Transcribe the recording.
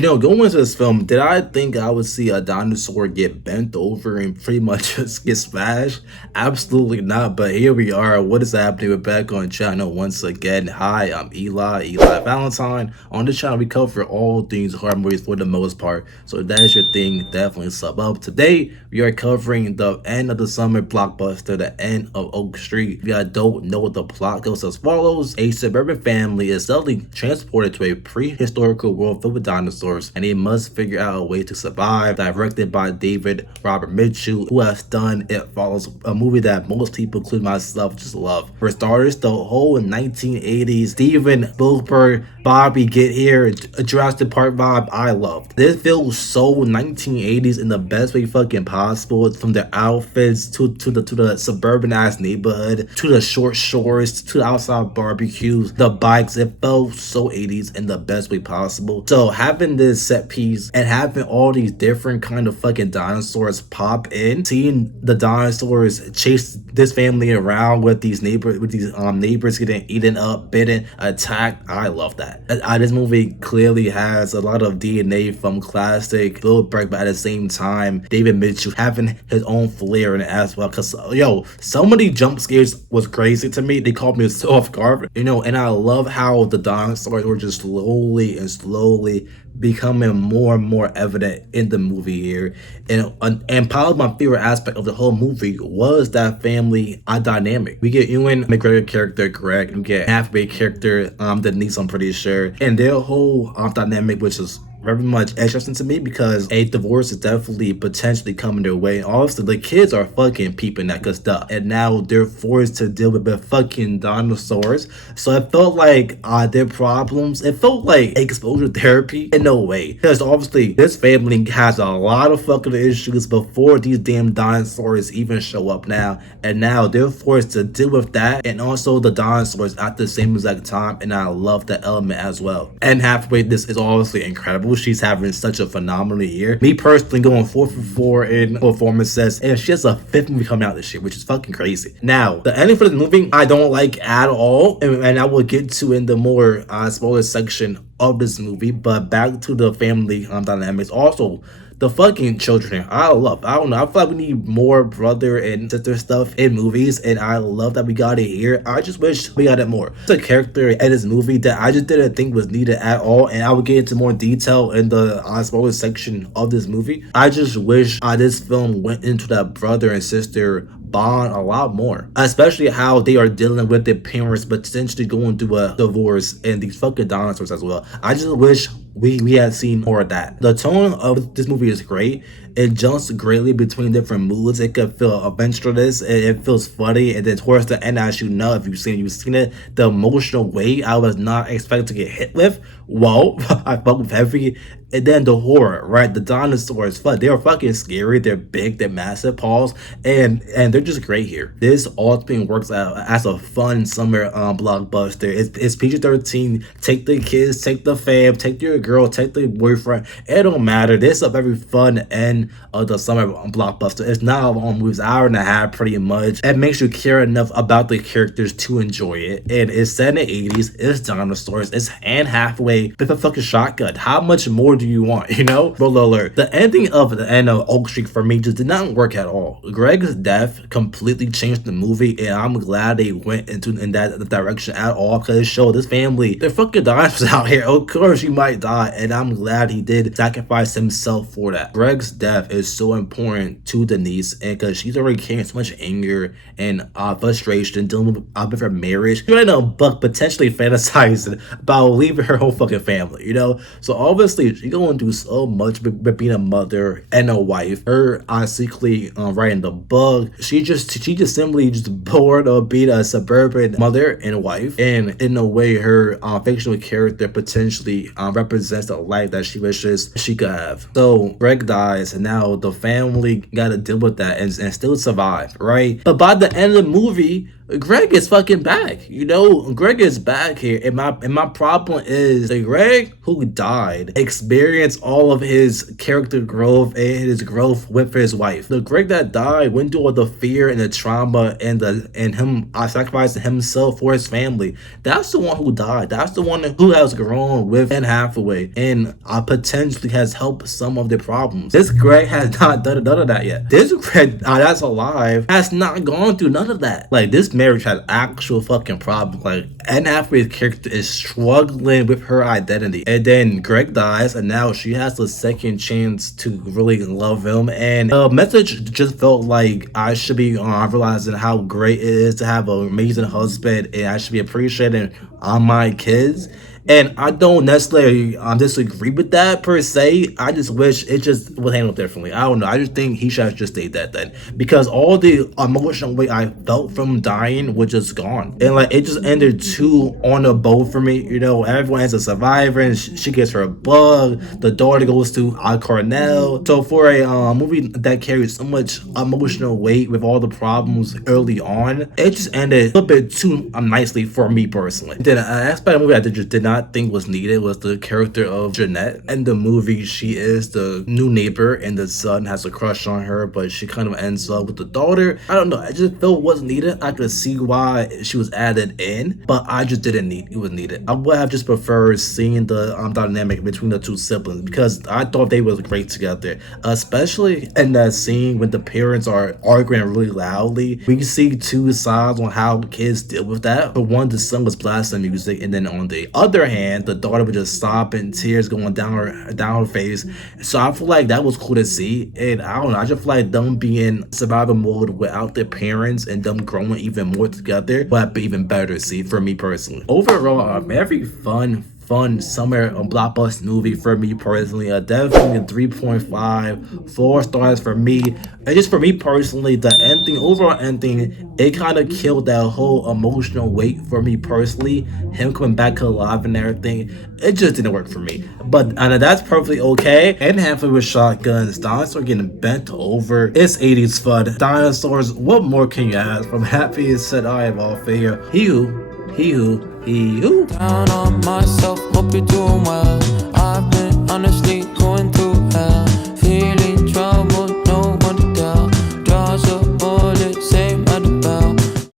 Going into this film, did I think I would see a dinosaur get bent over and pretty much just get smashed? Absolutely not. But here we are. What is happening? We're back on channel once again. Hi, I'm Eli Valentine. On this channel, we cover all things horror movies for the most part. So if that is your thing, definitely sub up. Today, we are covering the end of the summer blockbuster, the end of Oak Street. If you don't know, the plot goes as follows. A suburban family is suddenly transported to a prehistorical world filled with dinosaurs, and they must figure out a way to survive. Directed by David Robert Mitchell, who has done It Follows, a movie that most people, including myself, just love. For starters, the whole 1980s Steven Spielberg, Bobby Get Here, Jurassic Park vibe, I loved. This feels so 1980s in the best way fucking possible, from the outfits to the suburban ass neighborhood, to the short shorts, to the outside barbecues, the bikes. It felt so 80s in the best way possible. So having this set piece and having all these different kind of fucking dinosaurs pop in, seeing the dinosaurs chase this family around with these neighbors getting eaten up, bitten, attacked, I love that. This movie clearly has a lot of DNA from classic Spielberg, but at the same time, David Mitchell having his own flair in it as well. Cause so many jump scares was crazy to me. They caught me so off guard, and I love how the dinosaurs were just slowly becoming more and more evident in the movie here. And probably my favorite aspect of the whole movie was that family dynamic. We get Ewan McGregor character Greg, we get halfway character Denise, I'm pretty sure, and their whole dynamic, which is very much interesting to me, because a divorce is definitely potentially coming their way. And obviously, the kids are fucking peeping that good stuff, and now they're forced to deal with the fucking dinosaurs. So it felt like their problems. It felt like exposure therapy in a way, because obviously this family has a lot of fucking issues before these damn dinosaurs even show up now, and now they're forced to deal with that and also the dinosaurs at the same exact time. And I love that element as well. And halfway, this is obviously incredible. She's having such a phenomenal year. Me personally, going 4 for 4 in performances, and she has a 5th movie coming out this year, which is fucking crazy. Now, the ending for the movie, I don't like at all, and I will get to in the more spoiler section of this movie. But back to the family dynamics. Also, the fucking children, I don't know, I feel like we need more brother and sister stuff in movies, and I love that we got it here. I just wish we got it more. It's a character in this movie that I just didn't think was needed at all, and I will get into more detail in the spoiler section of this movie. I just wish this film went into that brother and sister bond a lot more, especially how they are dealing with their parents potentially going through a divorce and these fucking dinosaurs as well. I just wish we had seen more of that. The tone of this movie is great. It jumps greatly between different moods. It could feel adventurous, and it feels funny, and then towards the end, as if you've seen it, the emotional weight I was not expecting to get hit with. Whoa, I felt with heavy. And then the horror, right? The dinosaurs, they're fucking scary. They're big, they're massive paws, and they're just great here. This ultimately works out as a fun summer blockbuster. It's PG-13. Take the kids, take the fam, take your girl, take the boyfriend. It don't matter. This is a very fun end of the summer blockbuster. It's not a long movie, it's an hour and a half pretty much. It makes you care enough about the characters to enjoy it. And it's set in the 80s, it's dinosaurs, it's halfway with a fucking shotgun. How much more do you want, Spoiler alert. The ending of the end of Oak Street for me just did not work at all. Greg's death completely changed the movie, and I'm glad they went in that direction at all, because it showed this family, they're fucking dinosaurs out here. Of course he might die, and I'm glad he did sacrifice himself for that. Greg's death is so important to Denise, and because she's already carrying so much anger and frustration dealing with her marriage. She's right now potentially fantasizing about leaving her whole fucking family, So obviously she's going through so much with being a mother and a wife. Her secretly writing the book. She just simply bored of being a suburban mother and wife, and in a way her fictional character potentially represents the life that she wishes she could have. So Greg dies, and now the family gotta deal with that and still survive, right? But by the end of the movie, Greg is fucking back. Greg is back here. And my problem is the Greg who died experience all of his character growth and his growth with his wife. The Greg that died went through all the fear and the trauma and him sacrificing himself for his family. That's the one who died. That's the one who has grown with Anne Hathaway and potentially has helped some of the problems. This Greg has not done none of that yet. This Greg that's alive has not gone through none of that. Like, this marriage has actual fucking problems. Like, Anne Hathaway's character is struggling with her identity, and then Greg dies, and now she has the second chance to really love him. And the message just felt like I should be realizing how great it is to have an amazing husband, and I should be appreciating on my kids. And I don't necessarily disagree with that per se. I just wish it just was handled differently. I don't know. I just think he should have just stayed dead then, because all the emotional weight I felt from dying was just gone. And like, it just ended too on a bow for me. You know, everyone has a survivor, and she gets her bug. The daughter goes to Cornell. So for a movie that carries so much emotional weight with all the problems early on, it just ended a little bit too nicely for me personally. Then an aspect of the movie I just did not think was needed was the character of Jeanette. In the movie, she is the new neighbor, and the son has a crush on her, but she kind of ends up with the daughter. I don't know. I just felt it wasn't needed. I could see why she was added in, but I just didn't need it was needed. I would have just preferred seeing the dynamic between the two siblings, because I thought they was great together, especially in that scene when the parents are arguing really loudly. We see two sides on how kids deal with that. For one, the son was blasting music, and then on the other hand, the daughter was just sobbing, tears going down her face. So I feel like that was cool to see. And I don't know, I just feel like them being in survival mode without their parents and them growing even more together would be even better to see for me personally. Overall, a very fun summer Blockbuster movie for me personally. Definitely a 3.5, 4 stars for me. And just for me personally, the ending, overall ending, it kind of killed that whole emotional weight for me personally. Him coming back alive and everything, it just didn't work for me. But that's perfectly okay. And halfway with shotguns, dinosaurs getting bent over. It's 80s fun. Dinosaurs, what more can you ask from Happy said I have all fear. He who. Down on myself, hope you're doing well. I've been honestly